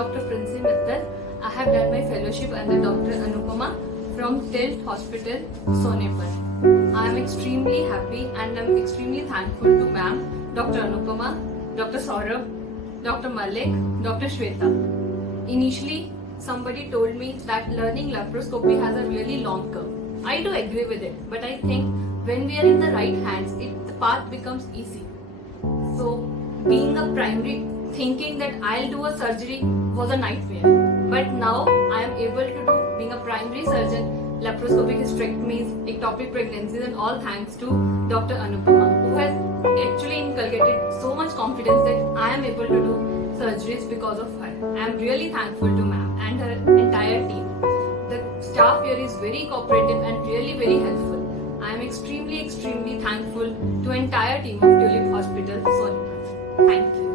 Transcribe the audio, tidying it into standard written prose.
Dr. Princy. I have done my fellowship under Dr. Anupama from Tilt Hospital, Sonepat. I am extremely happy and I am extremely thankful to Ma'am, Dr. Anupama, Dr. Saurabh, Dr. Malik, Dr. Shweta. Initially, somebody told me that learning laparoscopy has a really long curve. I do agree with it, but I think when we are in the right hands, the path becomes easy. So, being a primary, thinking that I'll do a surgery was a nightmare. But now I am able to do, being a primary surgeon, laparoscopic hysterectomies, ectopic pregnancies, and all thanks to Dr. Anupama, who has actually inculcated so much confidence that I am able to do surgeries because of her. I am really thankful to Ma'am and her entire team. The staff here is very cooperative and really very helpful. I am extremely thankful to entire team of Tulip Hospital, Sonipat. Thank you.